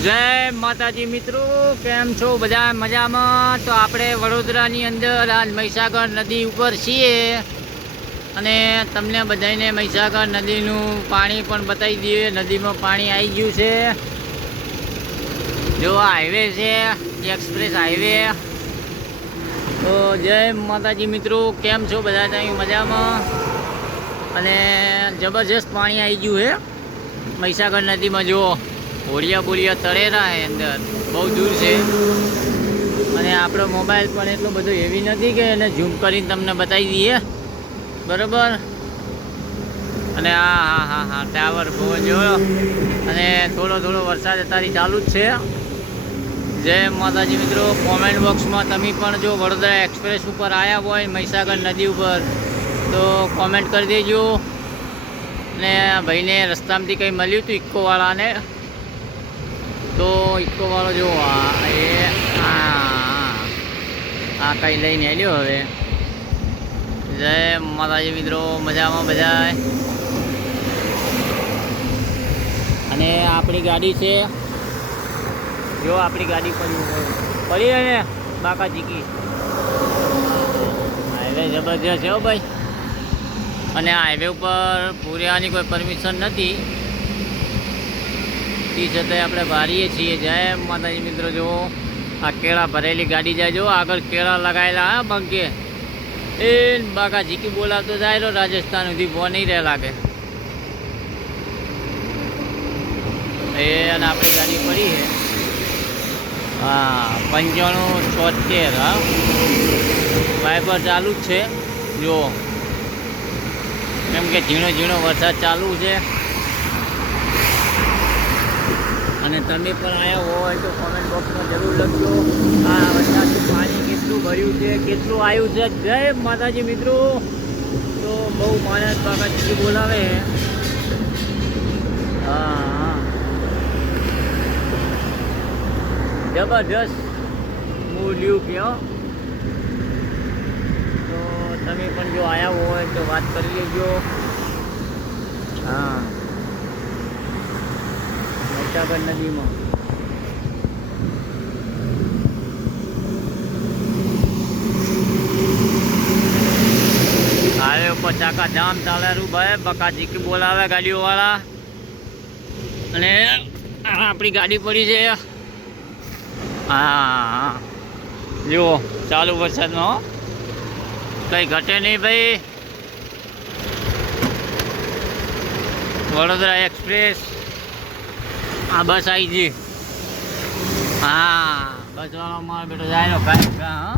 જય માતાજી મિત્રો, કેમ છો બધા? મજામાં? તો આપણે વડોદરાની અંદર આજ મહીસાગર નદી ઉપર છીએ અને તમને બધાને મહીસાગર નદીનું પાણી પણ બતાવી દઈએ. નદીમાં પાણી આવી ગયું છે. જો આ હાઈવે છે, એક્સપ્રેસ હાઈવે. તો જય માતાજી મિત્રો, કેમ છો બધા? ત્યાં મજામાં? અને જબરજસ્ત પાણી આવી ગયું છે મહીસાગર નદીમાં. જો હોળિયા બોળિયા તળેરા છે અંદર, બહુ દૂર છે. અને આપણો મોબાઈલ પણ એટલો બધો હેવી નથી કે એને ઝૂમ કરીને તમને બતાવી દઈએ, બરાબર. અને હા ટાવર બહુ જોયો. અને થોડો વરસાદ અત્યારે ચાલુ જ છે. જય માતાજી મિત્રો, કોમેન્ટ બોક્સમાં તમે પણ જો વડોદરા એક્સપ્રેસ ઉપર આવ્યા હોય મહીસાગર નદી ઉપર તો કોમેન્ટ કરી દેજો. ને ભાઈને રસ્તામાંથી કંઈ મળ્યું હતું ઇક્કોવાળાને, તો ઇક્કોવાળો જો આ કંઈ લઈને આવ્યો હવે. જય માતાજી મિત્રો, મજામાં બધા? અને આપણી ગાડી છે, જો આપણી ગાડી પડી ને બાકા ચીકી. હાઈવે જબરજસ્ત છે હો ભાઈ. અને આ હાઈવે ઉપર પૂર્યાની કોઈ પરમિશન નથી, તે છતાંય આપણે ભારીએ છીએ. જય માતાજી મિત્રો, જો આ કેળા ભરેલી ગાડી જાય. જો આગળ કેળા લગાવેલા હા બંકે એ બાકા ઝીકી બોલાવતો જાય. રાજસ્થાન સુધી ભો નહીં રહે લાગે એ. અને આપણી ગાડી પડી છે. હા 9576. હા વાઇપર ચાલુ જ છે જો, કેમ કે ઝીણો વરસાદ ચાલુ છે. અને તમે પણ આવ્યા હોય તો કોમેન્ટ બોક્સમાં જરૂર લખજો આ વરસાદનું પાણી કેટલું ભર્યું છે, કેટલું આવ્યું છે. જય માતાજી મિત્રો. તો બહુ માણસ બાકાજી બોલાવે. હા જબરજસ્ત મૂલ્યું કયો. તો તમે પણ જો આવ્યા હોય તો વાત કરી લેજો. હા મહીસાગર નદીમાં હાઈવે ઉપર ચાકા જામ ચાલેરું ભાઈ. બકા જીકી બોલાવે ગાડીઓવાળા. અને આપણી ગાડી પડી છે. હા જુઓ ચાલુ વરસાદમાં કંઈ ઘટે નહીં ભાઈ. વડોદરા એક્સપ્રેસ આ બસ આવી ગઈ. હા બસવાળો મારો બેટો જાય કાંઈ. હા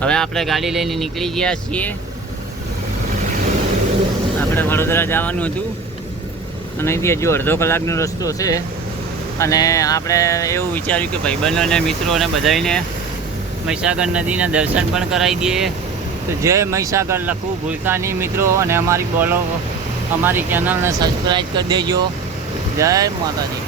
હવે આપણે ગાડી લઈને નીકળી ગયા છીએ. આપણે વડોદરા જવાનું હતું અને અહીંથી હજુ અડધો કલાકનો રસ્તો છે. અને આપણે એવું વિચાર્યું કે ભાઈબંધોને મિત્રોને બધાને મહીસાગર નદીના દર્શન પણ કરાવી દઈએ. તો જય મહીસાગર લખવું ભૂલતા નહીં મિત્રો. અને અમારી ચેનલને સબસ્ક્રાઈબ કરી દેજો. જય માતાજી.